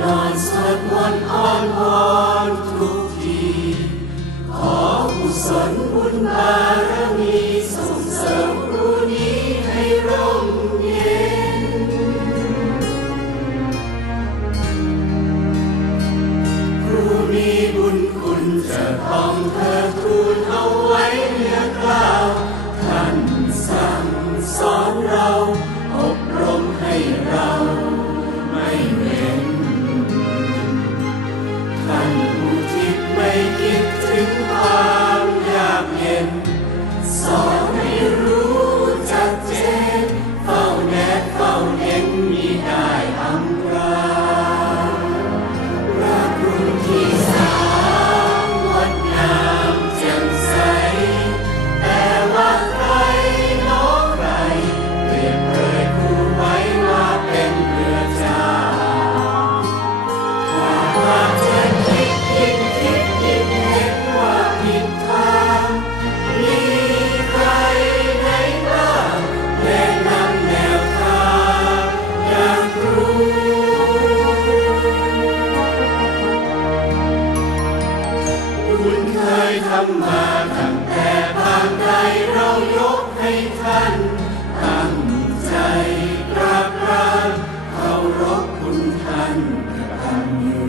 งานสวอนอ้อนวอนทุกที ขอกุศลบุญบารมีส่งเสริมครูนี้ให้ร่มเย็น ครูมีบุญคุณจะต้องเธอทูลเอาไว้เนื้อกล่าวท่านสั่งสอนเราอบรมให้เรา ส ยทำมาตั้งแต่ทางใดเรายกให้ท่าน ตั้งใจกราบกรานเคารพคุณท่านกตัญญู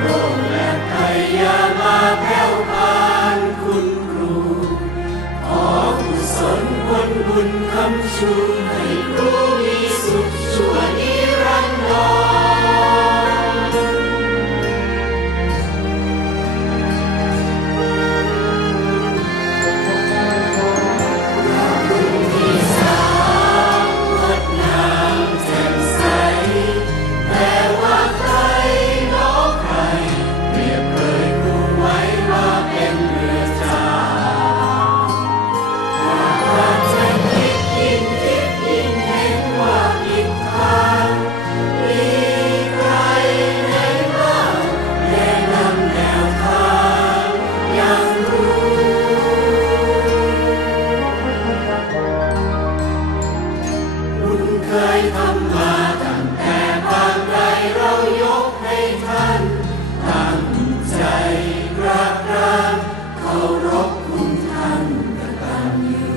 โรคและภัยยามาแผ่วพานคุณครู ขอกุศลผลบุญคำชู เคยทำมาตั้งแต่บางไรเรายกให้ท่าน ตั้งใจรากรานเคารพคุณท่านกตัญญู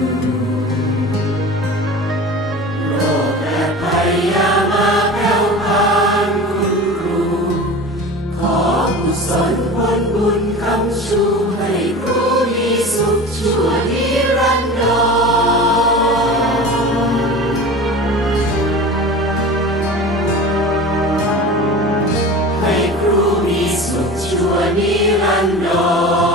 โรคและภัยยามาแผ่วพานคุณรู ขอกุศลผลบุญคำชูให้ครูมีสุขช่วย 祝你安乐。